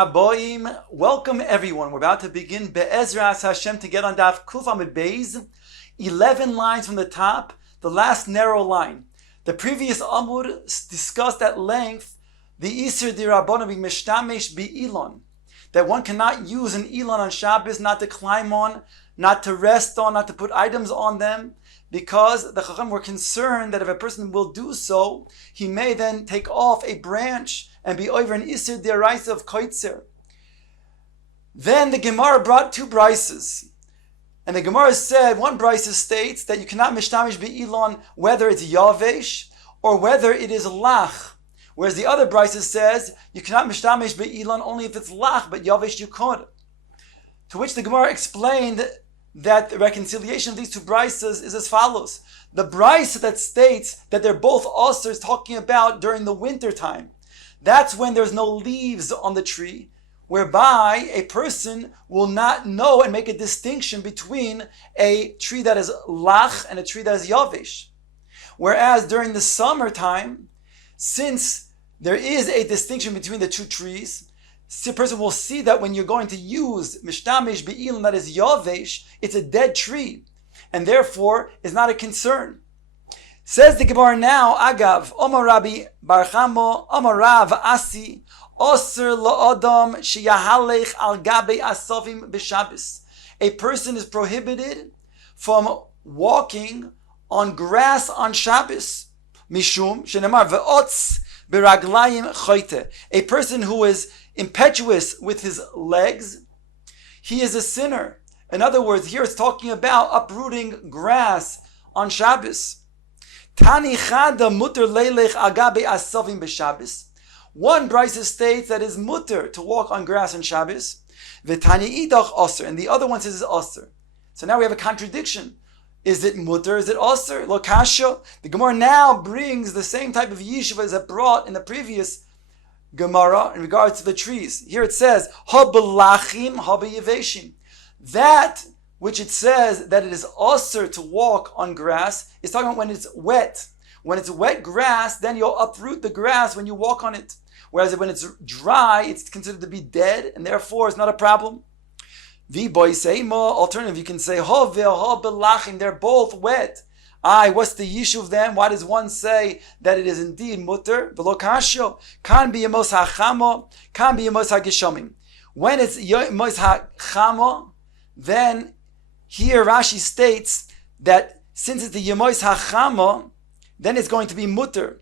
Aboim, welcome everyone. We're about to begin Be'ezras Hashem to get on Daf Kuf Amud Beis, 11 lines from the top, the last narrow line. The previous Amud discussed at length the Isur Dirabon of Mishtamesh Bi'ilon, that one cannot use an Elon on Shabbos, not to climb on, not to rest on, not to put items on them, because the Chacham were concerned that if a person will do so, he may then take off a branch and be over an Isur Deraisa of Koitzer. Then the Gemara brought two brises. And the Gemara said, one brisa states that you cannot mishtamish be'ilon whether it's yavesh or whether it is lach. Whereas the other brisa says, you cannot mishtamish be'ilon only if it's lach, but yavesh you could. To which the Gemara explained that the reconciliation of these two brises is as follows. The brisa that states that they're both also is talking about during the winter time. That's when there's no leaves on the tree, whereby a person will not know and make a distinction between a tree that is lach and a tree that is yavesh. Whereas during the summertime, since there is a distinction between the two trees, a person will see that when you're going to use mishtamish be'ilim that is yavesh, it's a dead tree, and therefore is not a concern. Says the Gemara now, Agav, Omar Rabbi Bar Chamo, Omar Rav Asi, Osir La'odam Sheyahalech Al Gabe Asovim B'Shabbos. A person is prohibited from walking on grass on Shabbos. Mishum, Shenemar Ve'otz B'Raglayim Choyte. A person who is impetuous with his legs, he is a sinner. In other words, here it's talking about uprooting grass on Shabbos. Tani chada muter leilech agabe asovim b'Shabbos. One brisa states that it's muter to walk on grass on Shabbos. V'tani idach osir, and the other one says it's osir. So now we have a contradiction. Is it muter? Is it osir? Lo kasha. The Gemara now brings the same type of yeshiva as it brought in the previous Gemara in regards to the trees. Here it says ha belachim ha beyeveshim. That which it says that it is osir to walk on grass, is talking about when it's wet. When it's wet grass, then you'll uproot the grass when you walk on it. Whereas when it's dry, it's considered to be dead, and therefore it's not a problem. Alternative, you can say, ha belachim, they're both wet. What's the issue of them? Why does one say that it is indeed mutter? V'lo kasho, kan b'yemos hachamo, kan b'yemos hageshomim. When it's yemos hachamo, then here Rashi states that since it's the Yemois HaChama, then it's going to be mutter.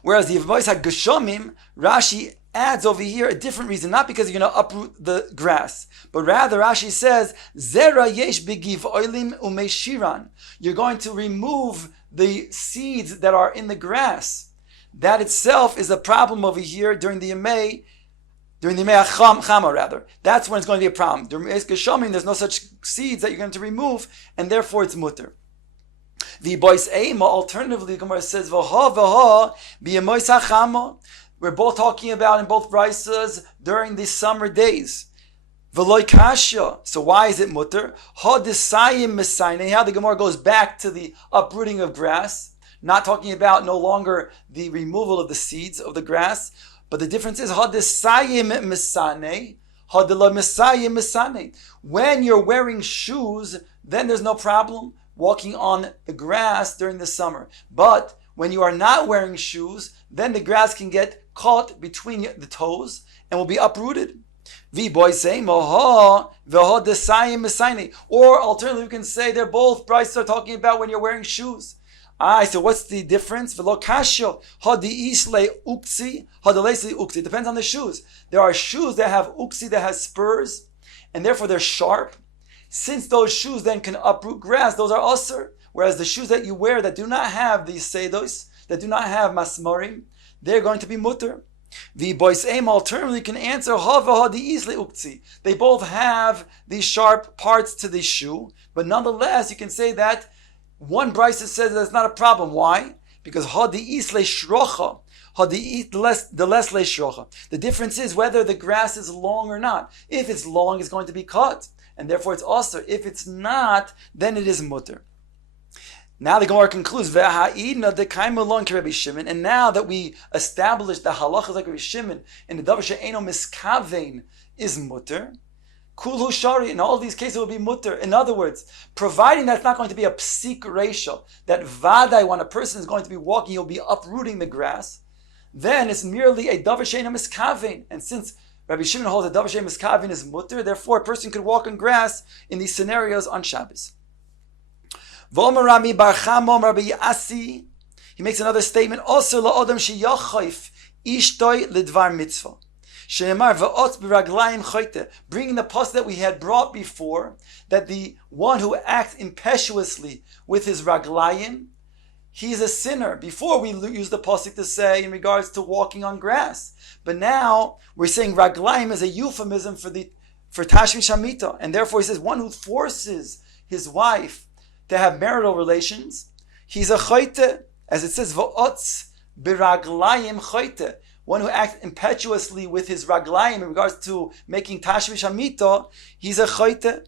Whereas the Yemois HaGeshomim, Rashi adds over here a different reason, not because you're going to uproot the grass, but rather Rashi says, Zera yesh begiv oilim umeshiran. You're going to remove the seeds that are in the grass. That itself is a problem over here during the Yemei Chama rather. That's when it's going to be a problem. During Geshamim, there's no such seeds that you're going to remove, and therefore it's mutter. The boys Eima, alternatively, the Gemara says, V'ha b'yemois hachama. We're both talking about in both brisas during the summer days. V'loi kasha. So why is it mutter? Ha desayim mesaynei. How the Gemara goes back to the uprooting of grass, not talking about no longer the removal of the seeds of the grass. But the difference is, when you're wearing shoes, then there's no problem walking on the grass during the summer. But when you are not wearing shoes, then the grass can get caught between the toes and will be uprooted. Or alternatively, you can say they're both brides are talking about when you're wearing shoes. So what's the difference? It depends on the shoes. There are shoes that have uksi, that has spurs, and therefore they're sharp. Since those shoes then can uproot grass, those are asur. Whereas the shoes that you wear that do not have these seidos, that do not have masmarim, they're going to be mutter. The boys aim alternatively can answer they both have these sharp parts to the shoe, but nonetheless you can say that one brisa says that's not a problem. Why? Because the difference is whether the grass is long or not. If it's long, it's going to be cut, and therefore it's also. If it's not, then it is mutter. Now the Gemara concludes, "Ve'ha'idna dekayma lon Rabbi Shimon," and now that we established the halachas like Rabbi Shimon and the davar she'eno miskavein is mutter, kulhu shari, in all these cases it will be mutter. In other words, providing that's not going to be a psik ratio, that vadai when a person is going to be walking, he'll be uprooting the grass, then it's merely a davar she'eno miskavein. And since Rabbi Shimon holds that davar she'eno miskavein is mutter, therefore a person could walk on grass in these scenarios on Shabbos. He makes another statement. Also, la'odam sheyachoif ishtoi lidvar mitzvah. Shenemar va'ot b'raglayim choyte. Bringing the pasuk that we had brought before, that the one who acts impetuously with his raglayim, he's a sinner. Before we used the pasuk to say in regards to walking on grass, but now we're saying raglayim is a euphemism for tashmish hamita, and therefore he says one who forces his wife to have marital relations, he's a choyte, as it says, va'otz biraglayim choyte. One who acts impetuously with his raglayim in regards to making tashmish hamita, he's a choyte.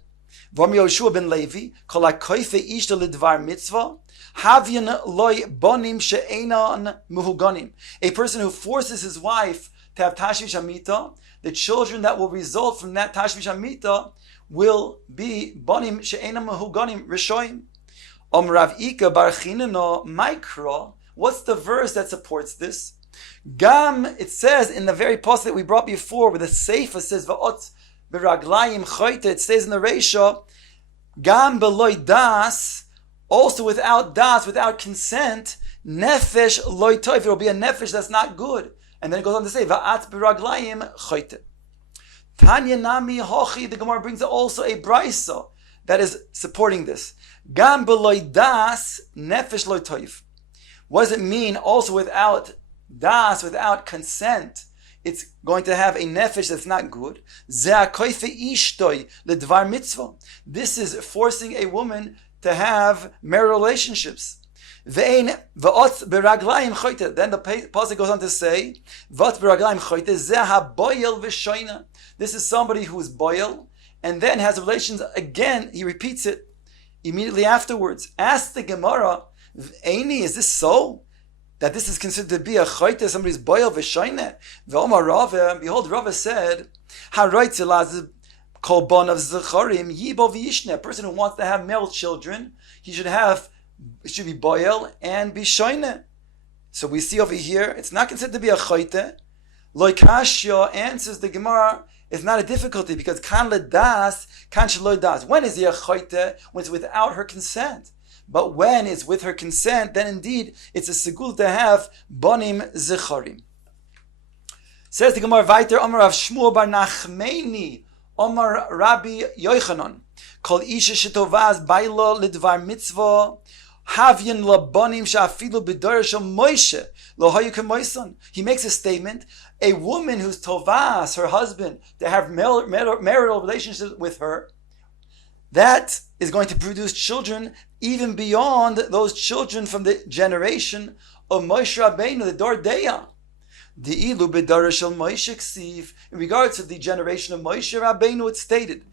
Vom Yoshua ben Levi, kol hakoife ishta lidvar mitzvah, havyan loy bonim she'enan muhuganim. A person who forces his wife to have tashmish hamita, the children that will result from that tashmish hamita will be bonim she'enam mehuganim rishoim. Rav Ika bar Chinano Mikra. What's the verse that supports this? Gam, it says in the very pasuk that we brought before, where the Seifa says va'ot beraglayim choyte, it stays in the Reisha, Gam beloy das, also without das, without consent, nefesh loy toif, it will be a nefesh that's not good. And then it goes on to say va'at beraglayim choyte. Tanya Nami Hochi, the Gemara brings also a brisa that is supporting this. Gam beloy das nefesh loy toif. What does it mean? Also without das, without consent, it's going to have a nefesh that's not good. Ze hakoife ishtoi ledvar mitzvah. This is forcing a woman to have marital relationships. Ve'ein va'ot beraglayim choyte. Then the pasuk goes on to say, va'ot beraglayim choyte ze haboyel v'shoina. This is somebody who is boil and then has relations again. He repeats it immediately afterwards. Ask the Gemara, Eini, is this so? That this is considered to be a choyte, somebody's boil v'shoina? Ve'omar Rava, behold, Rava said, haroitze laz kol bon of zecharim yibo v'yishne. A person who wants to have male children, he should be boil and be shoine. So we see over here, it's not considered to be a choyte. Loi kashya answers the Gemara, it's not a difficulty because kan ledas, kan shaloi das. When is he a choyte? When it's without her consent. But when it's with her consent, then indeed it's a segul to have bonim zecharim. Says the Gemara weiter, Omar Rav Shmuel bar Nachmeni, Omar Rabbi Yochanan, Kol isha shetovaz bailo lidvar mitzvah, havyin labonim shafilu b'dorshel Moshe lo hayu kemoison. He makes a statement. A woman who's tovas, her husband, to have marital relationships with her, that is going to produce children even beyond those children from the generation of Moshe Rabbeinu, the Dor Deya. The ilu b'dorshel Moshe ksiv. In regards to the generation of Moshe Rabbeinu, it's stated,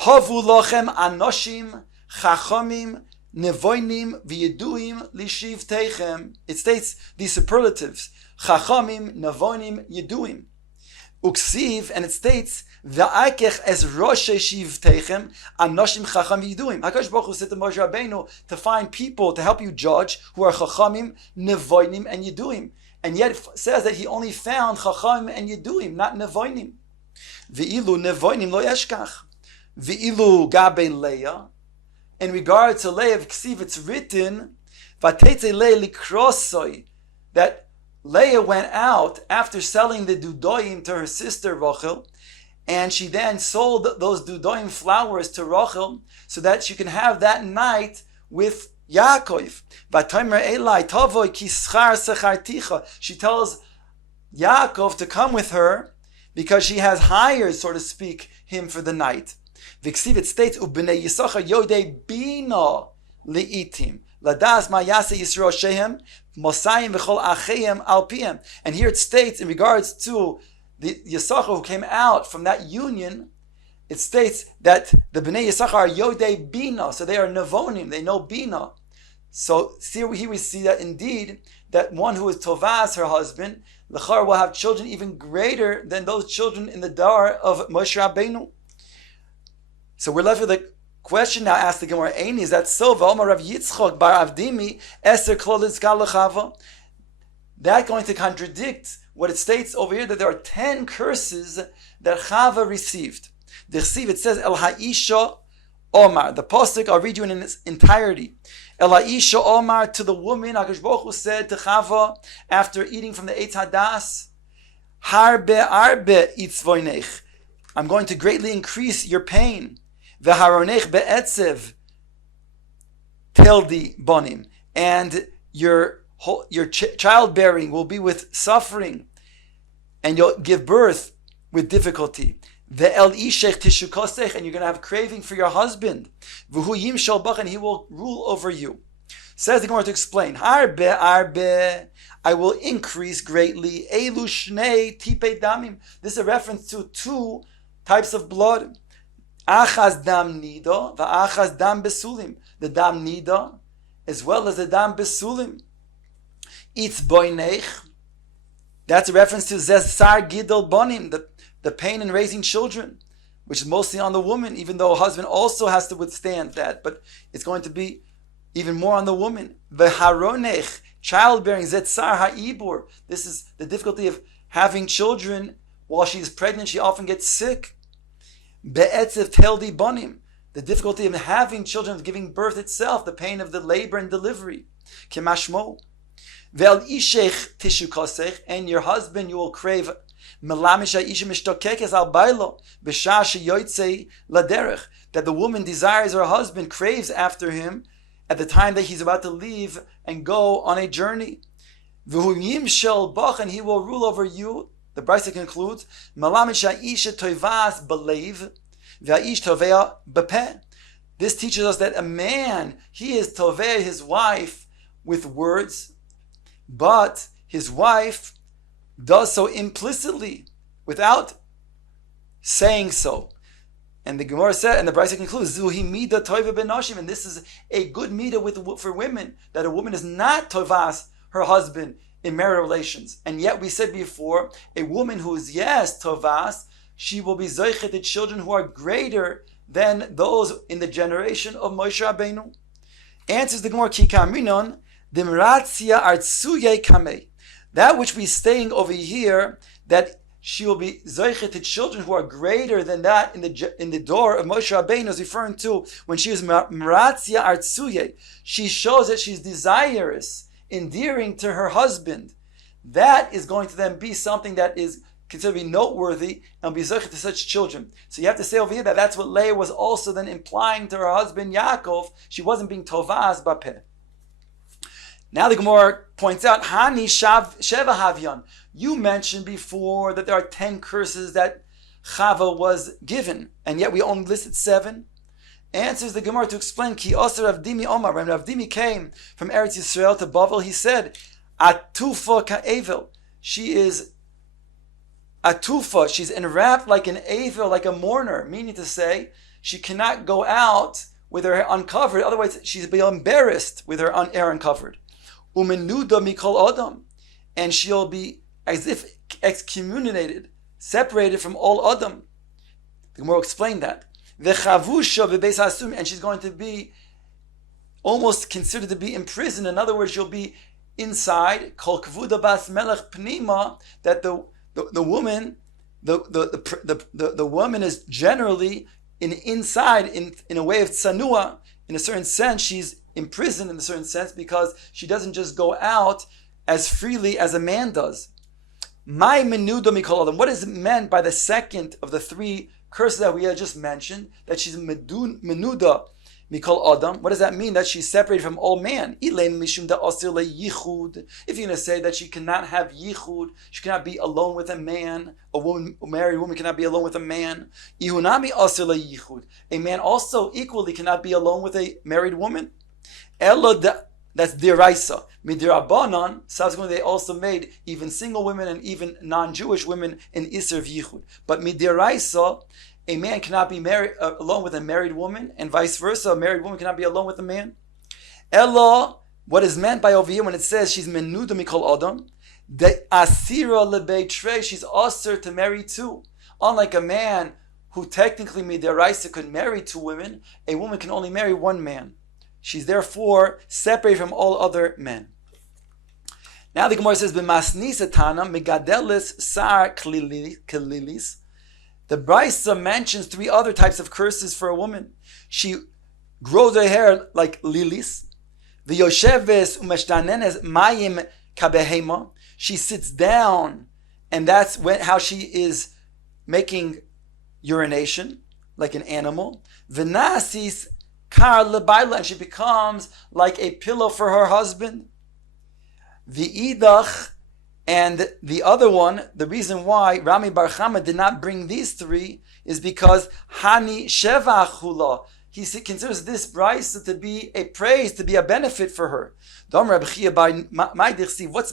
Havu lochem anoshim chachamim nevoinim v'yeduim lishiv teichem. It states these superlatives: chachamim, nevoinim, yeduim. Uksiv, and it states v'aikech es rosh shiv teichem anoshim chacham v'yeduim. Hakadosh Baruch Hu said to Moshe Rabbeinu to find people to help you judge who are chachamim, nevoinim, and yeduim. And yet it says that he only found chachamim and yeduim, not nevoinim. V'ilu nevoinim lo yeshkach. V'ilu gabe Leah. In regard to Leah, Ksiv, it's written, Vatete Leah likrosoi, that Leah went out after selling the dudoim to her sister Rachel, and she then sold those dudoim flowers to Rachel so that she can have that night with Yaakov. Vatomer Elai tavoi ki schar secharticha. She tells Yaakov to come with her because she has hired, so to speak, him for the night. V'ksiv, it states, Ubnei Yisachar yodei bina li'itim ladas ma yase Yisro shehem mosayim v'chol acheim al piem. And here it states in regards to the Yisachar who came out from that union, it states that the Bnei Yisachar are yodei bina, so they are nevonim, they know bina. So here we see that indeed, that one who is tovas her husband, l'char will have children even greater than those children in the dar of Moshe Rabbeinu. So we're left with a question now asked the Gemara, Eini, is that so? V'omar Rav Yitzchok bar Avdimi, Eser klolitz gal l'chava. That going to contradict what it states over here, that there are 10 curses that Chava received. The Chsiv, it says, El ha'isha omar. The pasuk, I'll read you in its entirety. El ha'isha omar, to the woman, HaKadosh Baruch Hu said to Chava, after eating from the Eitz Hadas, Harbe arbe itzvoinech. I'm going to greatly increase your pain. V'haronech be'etzev tildi bonim. And your childbearing will be with suffering, and you'll give birth with difficulty. Ve'el ishech tishukosech, and you're going to have craving for your husband. V'hu yimshal bach, and he will rule over you. Says the Gemara to explain. Arbe, I will increase greatly. Elu shnei tipe damim. This is a reference to 2 types of blood. Achaz dam nida, va'achaz dam besulim. The dam nida, as well as the dam besulim. It's boinech. That's a reference to zesar gidol bonim, the pain in raising children, which is mostly on the woman, even though a husband also has to withstand that, but it's going to be even more on the woman. Veharonech, childbearing, zetzar ha'ibur. This is the difficulty of having children while she's pregnant. She often gets sick. Be'etzev teldi bonim, the difficulty of having children, of giving birth itself, the pain of the labor and delivery. Kemashmo. Ve'al ishech tishukosech, and your husband you will crave. Melamisha isha mishtokekes al bailo b'shah sheyotzei laderech, that the woman desires her husband, craves after him at the time that he's about to leave and go on a journey. V'hu yimshel bach, and he will rule over you. The Brisa concludes, Melamisha isha toivas b'leiv ve'ish tovea b'peh. This teaches us that a man, he is tovea his wife with words, but his wife does so implicitly, without saying so. And the Gemara said, and the Brisa concludes, Zuhi mida toiva benoshim, and this is a good mida for women, that a woman is not tovas her husband in marital relations. And yet we said before, a woman who is yes tovas, she will be zoichet to children who are greater than those in the generation of Moshe Rabbeinu. Answers the Gemara, Ki kamrinon dimratzia artsuye kamei. That which we're saying over here, that she will be zoichet to children who are greater than that in the door of Moshe Rabbeinu, is referring to when she is mratzia artsuye. She shows that she's desirous, endearing to her husband. That is going to then be something that is considered to be noteworthy and be zoichet to such children. So you have to say over here that that's what Leah was also then implying to her husband Yaakov. She wasn't being tovaz bapeh. Now the Gemara points out, Hani Sheva Havyan. You mentioned before that there are 10 curses that Chava was given, and yet we only listed 7. Answers the Gemara to explain, Ki Oser Avdimi Omar. When Avdimi came from Eretz Yisrael to Bavel, he said, Atufa Ka'evel. She is Atufa. She's enwrapped like an Avel, like a mourner, meaning to say, she cannot go out with her hair uncovered, otherwise she's be embarrassed with her hair uncovered. Umenuda mikol adam, and she'll be as if excommunicated, separated from all adam. The Gemara explained that. V'chavusha v'beis hasum, and she's going to be almost considered to be in prison. In other words, she'll be inside. Kol kvuda bas melech pnima, that the woman, the woman is generally inside in a way of tsanua. In a certain sense, she's imprisoned in a certain sense because she doesn't just go out as freely as a man does. My menuda mikol adam. What is meant by the second of the 3 curses that we had just mentioned? That she's menuda mikol adam. What does that mean? That she's separated from all man. If you're going to say that she cannot have yichud, she cannot be alone with a man. A married woman cannot be alone with a man. A man also equally cannot be alone with a married woman. That's diraisa. Midirabanan, subsequently they also made even single women and even non-Jewish women in Isser of Yichud. But midiraisa, a man cannot be married alone with a married woman, and vice versa, a married woman cannot be alone with a man. Ella what is meant by over here when it says she's menuda mikol adam, the asira lebeitre, she's usher to marry two. Unlike a man who technically midiraisa could marry two women, a woman can only marry one man. She's therefore separated from all other men. Now the Gemara says, "B'masnisa tana megadelis sar kelilis." The Brisa mentions three other types of curses for a woman. She grows her hair like lilies. The yosheves umeshtanenes mayim kabehema. She sits down, and that's how she is making urination, like an animal. V'nasis kar lebaila, and she becomes like a pillow for her husband. V'idach, and the other one, the reason why Rami Bar Chama did not bring these three is because Hani Shevach Hula. He considers this brisa to be a praise, to be a benefit for her. What's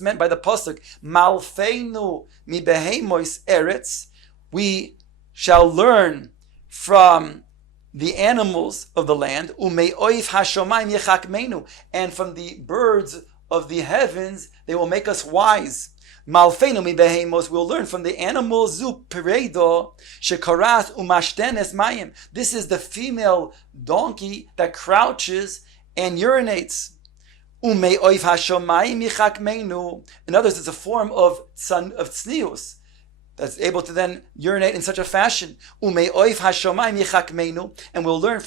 meant by the pasuk? Malfeinu mi behemois eretz. We shall learn from the animals of the land, umeoif hashomayim yechakmeinu, and from the birds of the heavens, they will make us wise. Malfeinu mi behemos, we'll learn from the animals, zu peredo, shekaras umashtenes mayim. This is the female donkey that crouches and urinates. Umeoif hashomayim yechakmeinu. In others, it's a form of tznius, that's able to then urinate in such a fashion. Umeoif hashomayim yechakmeinu, and we'll learn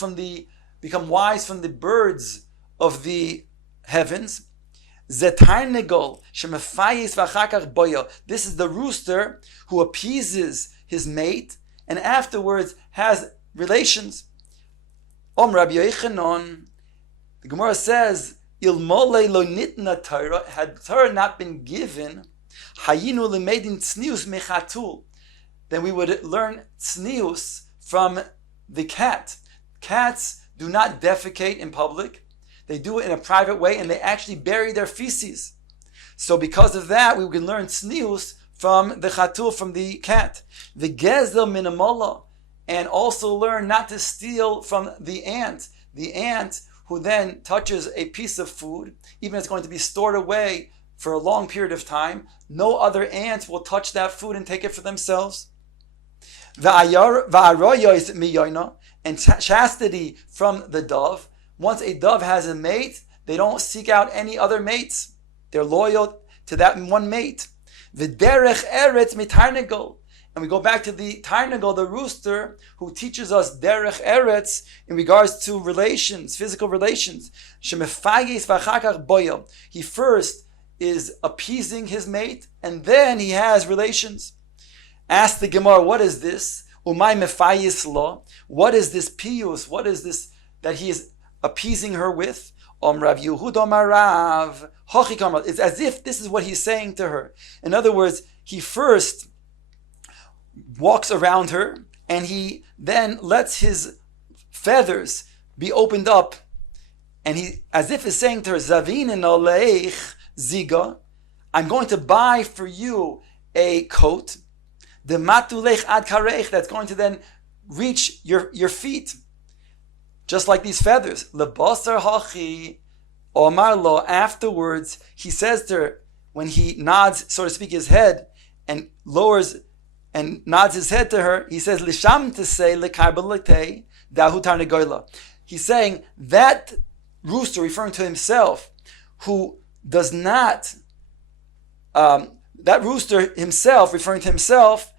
become wise from the birds of the heavens. Zetarnegol shemefayis v'achakach boyo. This is the rooster who appeases his mate and afterwards has relations. Rabbi Yochanan, the Gemara says, Ilmole lo nitna Torah, had Torah not been given, hayinu lemedin tznius mechatul, then we would learn tznius from the cat. Cats do not defecate in public. They do it in a private way, and they actually bury their feces. So because of that, we can learn tznius from the chatul, from the cat. The gezel minamola, and also learn not to steal from the ant. The ant who then touches a piece of food, even if it's going to be stored away for a long period of time, no other ant will touch that food and take it for themselves. Va'aroyos miyoina, and chastity from the dove. Once a dove has a mate, they don't seek out any other mates. They're loyal to that one mate. V'derech eretz mitarnegol. And we go back to the tarnegol, the rooster, who teaches us derech eretz in regards to relations, physical relations. Shemefagis v'achakach boyo. He first is appeasing his mate, and then he has relations. Ask the Gemara, what is this? Umay mefayis lo. What is this piyus? What is this that he is appeasing her with? Rav Yehuda Marav Hochi Kamar. It's as if this is what he's saying to her. In other words, he first walks around her and he then lets his feathers be opened up, and he as if is saying to her, Zavinin aleich ziga, I'm going to buy for you a coat, the matulech ad kareich, that's going to then reach your feet. Just like these feathers. Lebasar hachi omar lo. Afterwards, he says to her, when he nods, so to speak, his head and lowers and nods his head to her, he says, Lisham to say lekarbalate dahu tarnegoila. He's saying that rooster, referring to himself, who does not, that rooster himself, referring to himself,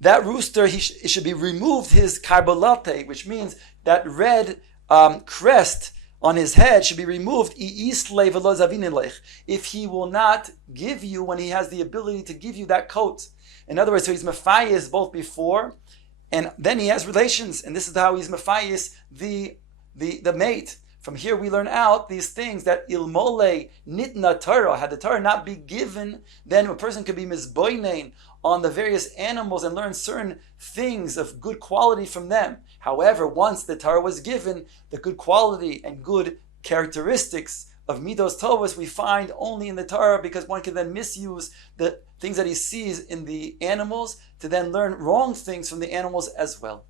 that rooster, it should be removed his karbalate, which means that red crest on his head should be removed. If he will not give you, when he has the ability to give you that coat. In other words, so he's mafayis both before and then he has relations, and this is how he's mafayis the mate. From here we learn out these things that ilmole nitna Torah, had the Torah not be given, then a person could be mizboinein on the various animals and learn certain things of good quality from them. However, once the Torah was given, the good quality and good characteristics of midos tovos we find only in the Torah, because one can then misuse the things that he sees in the animals to then learn wrong things from the animals as well.